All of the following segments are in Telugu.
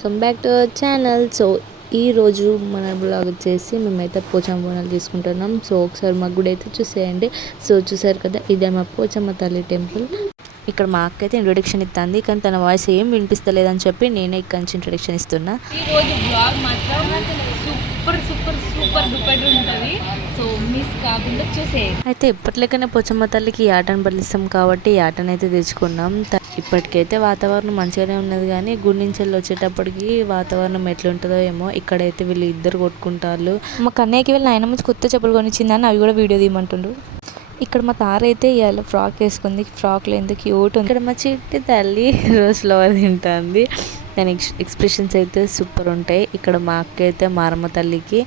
Welcome back to our channel. So ఈరోజు మన బ్లాగ్ వచ్చేసి మేమైతే పోచమ్మ బోనాలు తీసుకుంటున్నాం. సో ఒకసారి మా గుడి అయితే చూసేయండి. సో చూసారు కదా ఇదే మా పోచమ్మ తల్లి టెంపుల్. ఇక్కడ మా అక్క అయితే ఇంట్రొడక్షన్ ఇస్తుంది కానీ తన వాయిస్ ఏం వినిపిస్తలేదని చెప్పి నేనే ఇక్కడి నుంచి ఇంట్రొడక్షన్ ఇస్తున్నా. బ్లాగ్ మాత్రం సూపర్ సూపర్ సూపర్ డూపర్ ఉంటుంది. సో మిస్ కాకుండా చూసే. అయితే ఇప్పట్లెక్కనే పోచమ్మ తల్లికి ఈ ఆటను బలిస్తాం కాబట్టి ఈ ఆటను అయితే తెచ్చుకున్నాం. ఇప్పటికైతే వాతావరణం మంచిగానే ఉన్నది కానీ గుడి నుంచి వెళ్ళి వచ్చేటప్పటికి వాతావరణం ఎట్లుంటుందో ఏమో ఇక్కడైతే వీళ్ళు ఇద్దరు కొట్టుకుంటారు మా కన్నయ్యకి వెళ్ళి నాయనమ్మ కొత్త చెప్పులు కొనిచ్చిందని అవి కూడా వీడియో తీయమంటుండ్రు. ఇక్కడ మా తార అయితే ఇవాళ ఫ్రాక్ వేసుకుంది. ఫ్రాక్లో ఎంత క్యూట్ ఉంది. ఇక్కడ మా చిట్టి తల్లి రోజు ఫ్లవర్ తింటుంది. దాని ఎక్స్ ఎక్స్ప్రెషన్స్ అయితే సూపర్ ఉంటాయి. ఇక్కడ మా అక్క అయితే మారమ్మ తల్లికి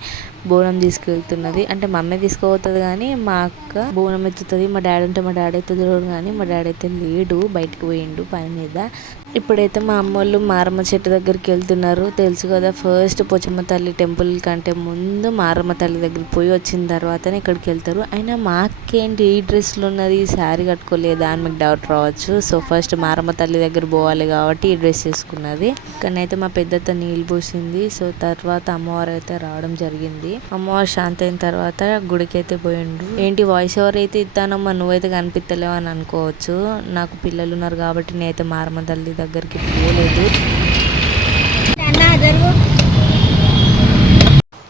బోనం తీసుకెళ్తున్నది. అంటే మా అమ్మే తీసుకుపోతుంది కానీ మా అక్క బోనం ఎత్తుతుంది. మా డాడీ ఉంటే మా డాడీ ఎత్తుతాడు కానీ మా డాడీ అయితే లేడు బయటకు పోయిండు పని మీద. ఇప్పుడైతే మా అమ్మ వాళ్ళు మారమ్మ చెట్టు దగ్గరికి వెళ్తున్నారు. తెలుసు కదా ఫస్ట్ పోచమ్మ తల్లి టెంపుల్ కంటే ముందు మారమ్మ తల్లి దగ్గరికి పోయి వచ్చిన తర్వాతనే ఇక్కడికి వెళ్తారు. అయినా మా ఈ డ్రెస్లు ఉన్నది శారీ కట్టుకోలేదా అని మీకు డౌట్ రావచ్చు. సో ఫస్ట్ మారమ్మ తల్లి దగ్గర పోవాలి కాబట్టి ఈ డ్రెస్ చేసుకున్నది ఇక్కడనైతే మా పెద్దత నీళ్ళు పోసింది. సో తర్వాత అమ్మవారు అయితే రావడం జరిగింది. అమ్మవారు శాంతి అయిన తర్వాత గుడికి అయితే పోయిండు. ఏంటి వాయిస్ ఓవర్ అయితే ఇస్తానమ్మా నువ్వైతే కనిపిస్తలేవు అని అనుకోవచ్చు. నాకు పిల్లలు ఉన్నారు కాబట్టి నేనైతే మారమ్మ తల్లి దగ్గరికి పోలేదు.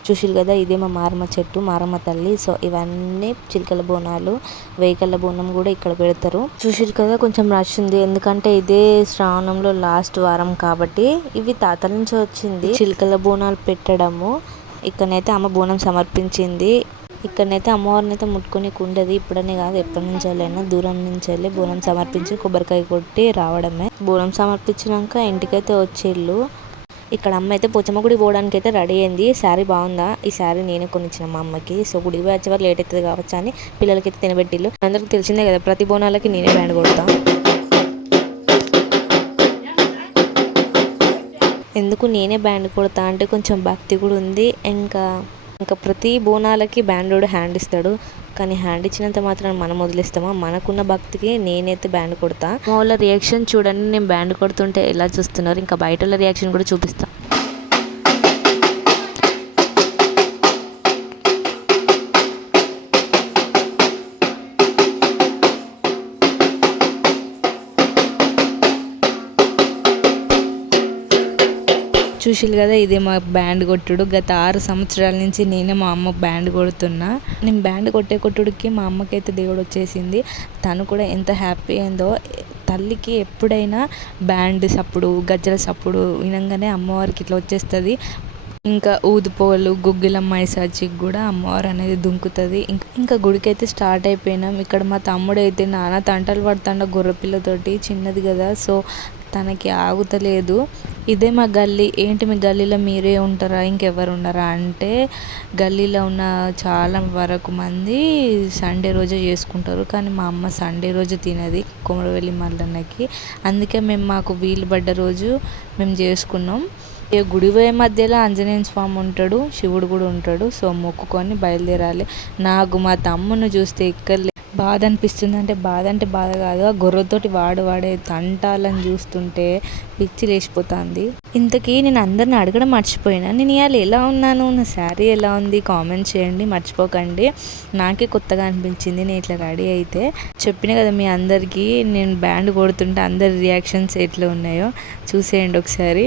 చూసిరు కదా ఇదే మా మారమ్మ చెట్టు మారమ్మ తల్లి. సో ఇవన్నీ చిలకల బోనాలు వేయికల్ల బోనం కూడా ఇక్కడ పెడతారు. చూసిరు కదా కొంచెం రష్ ఉంది. ఎందుకంటే ఇదే శ్రావణంలో లాస్ట్ వారం కాబట్టి ఇవి తాతల నుంచి వచ్చింది. చిలకల బోనాలు పెట్టడము ఇక్కడనైతే అమ్మ బోనం సమర్పించింది. ఇక్కడనైతే అమ్మవారిని అయితే ముట్టుకొని ఉండదు ఇప్పుడనే కాదు ఎప్పటి నుంచి వెళ్ళైనా దూరం నుంచి వెళ్ళి బోనం సమర్పించి కొబ్బరికాయ కొట్టి రావడమే. బోనం సమర్పించినాక ఇంటికైతే వచ్చిళ్ళు. ఇక్కడ అమ్మ అయితే పోచమ్మ గుడి పోవడానికి అయితే రెడీ అయింది. శారీ బాగుందా? ఈ శారీ నేనే కొనిచ్చిన మా అమ్మకి. సో గుడికి పోయి వచ్చేవారు లేట్ అవుతుంది కావచ్చు అని పిల్లలకి అయితే తినబెట్టిల్లు అందరికి తెలిసిందే కదా ప్రతి బోనాలకి నేనే బ్యాండ్ కొడతాను ఎందుకు నేనే బ్యాండ్ కొడతా అంటే కొంచెం భక్తి కూడా ఉంది. ఇంకా ఇంకా ప్రతి బోనాలకి బ్యాండ్ హ్యాండ్ ఇస్తాడు. కానీ హ్యాండ్ ఇచ్చినంత మాత్రం మనం వదిలేస్తామా? మనకున్న భక్తికి నేనైతే బ్యాండ్ కొడతా. మా వాళ్ళ రియాక్షన్ చూడండి. నేను బ్యాండ్ కొడుతుంటే ఎలా చూస్తున్నారు? ఇంకా బయట వాళ్ళ రియాక్షన్ కూడా చూపిస్తా. చూసిలు కదా ఇదే మా బ్యాండ్ కొట్టుడు. గత ఆరు సంవత్సరాల నుంచి నేనే మా అమ్మ బ్యాండ్ కొడుతున్నా. నేను బ్యాండ్ కొట్టే కొట్టుడికి మా అమ్మకైతే దేవుడు వచ్చేసింది. తను కూడా ఎంత హ్యాపీ అయిందో తల్లికి ఎప్పుడైనా బ్యాండ్ సప్పుడు గజ్జల సప్పుడు వినంగానే అమ్మవారికి ఇట్లా వచ్చేస్తుంది. ఇంకా ఊదుపోలు గుగ్గిలమ్మ మైసాచికి కూడా అమ్మవారు అనేది దుంకుతుంది. ఇంకా ఇంకా గుడికి అయితే స్టార్ట్ అయిపోయినాం. ఇక్కడ మా తమ్ముడు అయితే నాన్న తంటలు పడుతుండ గొర్రెపిల్లతోటి చిన్నది కదా. సో తనకి ఆగుతలేదు. ఇదే మా గల్లీ ఏంటి మీ గల్లీలో మీరే ఉంటారా ఇంకెవరు ఉండరా అంటే గల్లీలో ఉన్న చాలా వరకు మంది సండే రోజే చేసుకుంటారు. కానీ మా అమ్మ సండే రోజు తినది కొమరవెల్లి మల్లన్నకి. అందుకే మేము మాకు వీలు పడ్డ రోజు మేము చేసుకున్నాం. ఇక గుడి మధ్యలో ఆంజనేయ స్వామి ఉంటాడు శివుడు కూడా ఉంటాడు. సో మొక్కుకొని బయలుదేరాలి. నాకు మా తమ్ముని చూస్తే ఎక్కర్లేదు బాధ అనిపిస్తుంది అంటే బాధ అంటే బాధ కాదు. ఆ గొర్రెతోటి వాడు వాడే తంటాలని చూస్తుంటే పిచ్చి లేచిపోతుంది. ఇంతకీ నేను అందరిని అడగడం మర్చిపోయినా. నేను ఇవాళ ఎలా ఉన్నాను? నా శారీ ఎలా ఉంది? కామెంట్ చేయండి. మర్చిపోకండి. నాకే కొత్తగా అనిపించింది. నేను ఇట్లా రెడీ అయితే చెప్పిన కదా మీ అందరికీ. నేను బ్యాండ్ కొడుతుంటే అందరి రియాక్షన్స్ ఎట్లా ఉన్నాయో చూసేయండి ఒకసారి.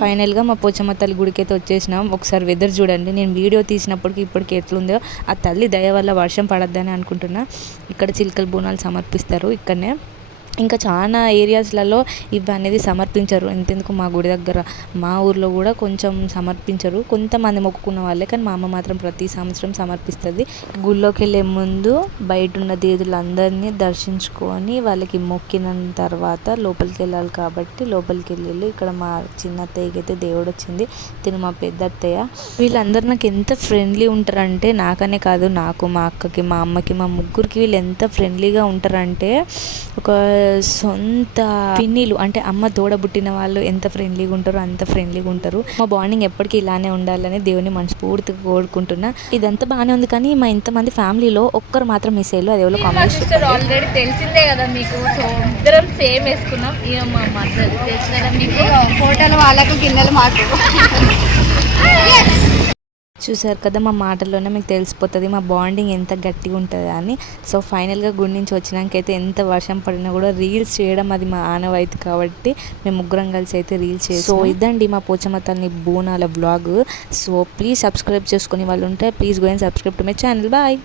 ఫైనల్గా మా పోచమ్మ తల్లి గుడికి అయితే వచ్చేసినాం. ఒకసారి వెదర్ చూడండి. నేను వీడియో తీసినప్పటికి ఇప్పటికి ఎట్లుందో ఆ తల్లి దయ వల్ల వర్షం పడద్దని అనుకుంటున్నా. ఇక్కడ చిలుకల బోనాలు సమర్పిస్తారు. ఇక్కడనే ఇంకా చాలా ఏరియాస్లలో ఇవి అనేది సమర్పించరు. ఎంతెందుకు మా గుడి దగ్గర మా ఊర్లో కూడా కొంచెం సమర్పించరు. కొంతమంది మొక్కుకున్న వాళ్ళే కానీ మా అమ్మ మాత్రం ప్రతి సంవత్సరం సమర్పిస్తుంది. గుళ్ళోకి వెళ్ళే ముందు బయట ఉన్న దేవుళ్ళందరినీ దర్శించుకొని వాళ్ళకి మొక్కిన తర్వాత లోపలికి వెళ్ళాలి కాబట్టి లోపలికి వెళ్ళి ఇక్కడ మా చిన్న అత్తయ్యకి అయితే దేవుడు వచ్చింది తిను మా పెద్ద అత్తయ్య వీళ్ళందరూ నాకు ఎంత ఫ్రెండ్లీ ఉంటారంటే నాకనే కాదు నాకు మా అక్కకి మా అమ్మకి మా ముగ్గురికి వీళ్ళు ఎంత ఫ్రెండ్లీగా ఉంటారంటే ఒక సొంత పిన్నిలు అంటే అమ్మ తోడబుట్టిన వాళ్ళు ఎంత ఫ్రెండ్లీగా ఉంటారో అంత ఫ్రెండ్లీగా ఉంటారు. మా బాండింగ్ ఎప్పటికీ ఇలానే ఉండాలని దేవుని మనస్ఫూర్తిగా కోరుకుంటున్నా. ఇదంతా బాగానే ఉంది కానీ మా ఇంతమంది ఫ్యామిలీలో ఒక్కరు మాత్రం మిస్ అయ్యారు అది ఎవరో మా కామెంట్ సిస్టర్ ఆల్రెడీ తెలిసిందే కదా మీకు. సో ఇద్దరం సేమ్ వేసుకున్నాం. ఇక మా మదర్ తెలుసు కదా మీకు? ఫోటోలు వాళ్ళకు గిన్నెలు మాకు. చూసారు కదా మా మాటల్లోనే మీకు తెలిసిపోతుంది మా బాండింగ్ ఎంత గట్టిగా ఉంటుంది అని. సో ఫైనల్గా గుడి నుంచి వచ్చినాకైతే ఎంత వర్షం పడినా కూడా రీల్స్ చేయడం అది మా ఆనవాయితీ కాబట్టి మేము ముగ్గురం కలిసి అయితే రీల్స్ చేస్తాం సో ఇదండి మా పోచమ్మ తల్లి బోనాల బ్లాగ్ సో ప్లీజ్ సబ్స్క్రైబ్ చేసుకుని వాళ్ళు ఉంటే please go and subscribe to my channel. Bye.